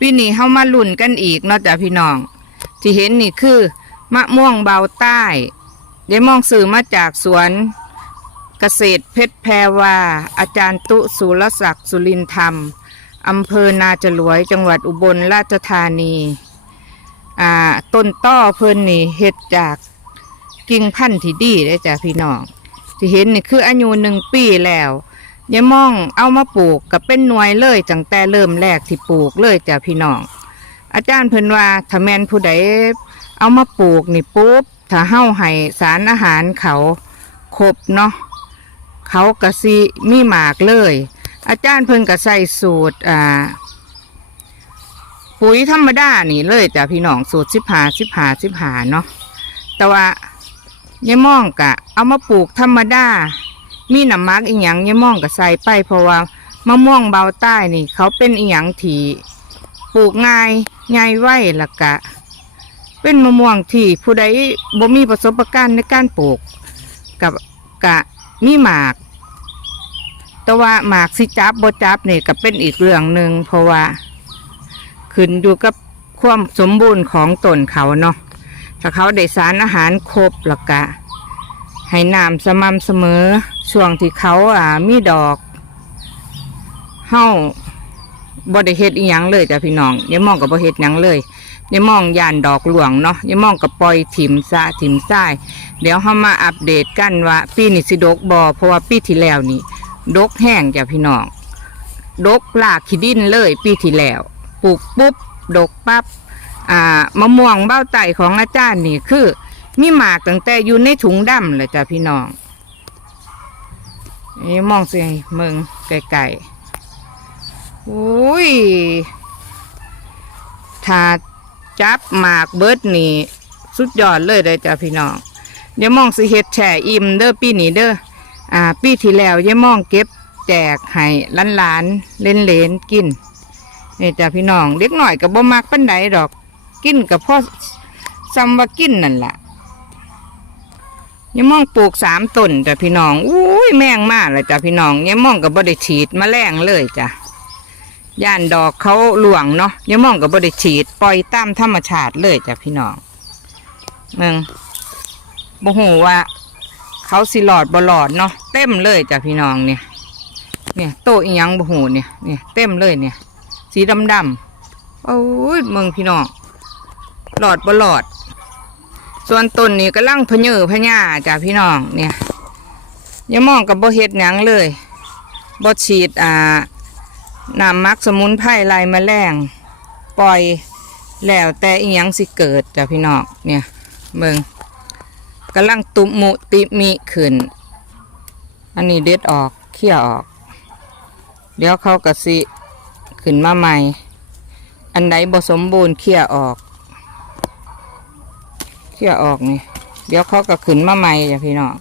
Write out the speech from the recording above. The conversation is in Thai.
ปีนี้เฮามาลุ่นกันอีกเนาะจ้ะพี่น้อง ที่เห็นนี่คือมะม่วงเบาใต้ยายมองสื่อมาจากสวนเกษตรเพชรแพรวาอาจารย์ตุสุรศักดิ์สุรินธรรมอำเภอนาจรวย จังหวัดอุบลราชธานี อ่า ต้นต้อเพิ่นนี่เฮ็ดจากกิ่งพันธุ์ที่ดีได้จ้ะพี่น้องที่เห็นนี่คืออายุหนึ่งปีแล้ว ยายมองเอามาปลูกกับเป็นหน่วยเลยตั้งแต่เริ่มแรกที่ปลูกเลยจ้ะพี่น้อง อาจารย์เพิ่นว่าถ้าแมนผู้ใดเอามาปลูกนี่ปุ๊บถ้าเฮาให้สารอาหารเขาครบเนาะเขากะสิมีหมากเลย อาจารย์เพิ่นก็ใส่สูตรอ่าปุ๋ยธรรมดานี่เลยจ้ะพี่น้องสูตรสิบหาสิบหาสิบหาเนาะแต่ว่ายายม่องกะ เอามาปลูกธรรมดา มีน้ำมักอีหยังยายม่องก็ใส่ไปเพราะว่ามะม่วงเบาใต้นี่ เขาเป็นอีหยังที่ปลูกง่ายง่ายไว้ละกะ เป็นมะม่วงที่ผู้ใดบ่มีประสบการณ์ในการปลูก กับกะมีหมาก แต่ว่าหมากสิจับบ่จับนี่ก็เป็นอีกเรื่องหนึ่งเพราะว่า ขึ้นอยู่กับความสมบูรณ์ของต้นเขาเนาะถ้าเขาได้สารอาหารครบล้วก็ ให้น้ำสม่ำเสมอช่วงที่เขาอ่ามีดอกเฮาบ่ได้เฮ็ดอีหยังเลยจ้ะพี่น้องอย่ามองกับบ่เฮ็ดหยังเลยอย่ามองยานดอกหลวงเนาะอย่ามองกับปล่อยถิ่มซะถิ่มซ้าย เดี๋ยวเฮามาอัปเดตกันว่าปีนี้สิดกบ่เพราะว่าปีที่แล้วนี่ ดกแห้งจ้ะพี่น้องดกลากขี้ดินเลย ปีที่แล้วปลูกปุ๊บดกปับ๊บอ่ามะม่วงเบ้าไต่ของอาจารย์นี่คือ มีหมากตั้งแต่อยู่ในถุงดำเลยจ้ะพี่น้องนี่มองสิเมืองไก่ๆอุ้ยถ้าจับหมากเบิดนี่ สุดยอดเลยเลยจ้ะพี่น้องเดี๋ยวมองสิเฮ็ดแช่อิ่มเด้อปีนี้เด้ออ่า ปีที่แล้วยายมองเก็บแจกให้หลานๆเล่นเลนกินนี่จ้ะพี่น้องเล็กหน่อยกับบ่มักปันใดดอก กินกับพ่อซ้ำว่ากินนั่นแหละ ยังมองปลูกสามต้นจ้ะพี่น้องอุ้ยแมงมากเลยจ้ะพี่น้องยังมองกับบด้ฉีดมาแมลงเลยจ้ะย่านดอกเขาหลวงเนาะยังมองกับบด้ฉีดปล่อยตามธรรมชาติเลยจ้ะพี่น้องเมืองบ่ฮู้ว่าเขาสิหลอดบ่หลอดเนาะเต็มเลยจ้ะพี่น้องเนี่ย เนี่ยโตอีหยังบ่ฮู้เนี่ยเนี่ยเต็มเลยเนี่ย สีดำดำโอ้ยเมืองพี่น้องหลอดบ่หลอด ส่วนต้นนี้ก็ลั่งพะเยอพญ่าจ้ะพี่น้องเนี่ยอย่ามองกับบ่เฮ็ดหยังเลยบ่ฉีดอ่าน้ำมักสมุนไพรไล่แมลงปล่อยแล้วแต่อีหยังสิเกิดจ้ะพี่น้องเนี่ยเมืองกำลังตุมมุติมิขึ้น อันนี้เด็ดออกเขี่ยออก เดี๋ยวเขาก็สิขึ้นมาใหม่ อันใดบ่สมบูรณ์เคี่ยออก เคลี่ยออกนี่ เดี๋ยวเขาก็ขึ้นมาใหม่จ้ะพี่น้อง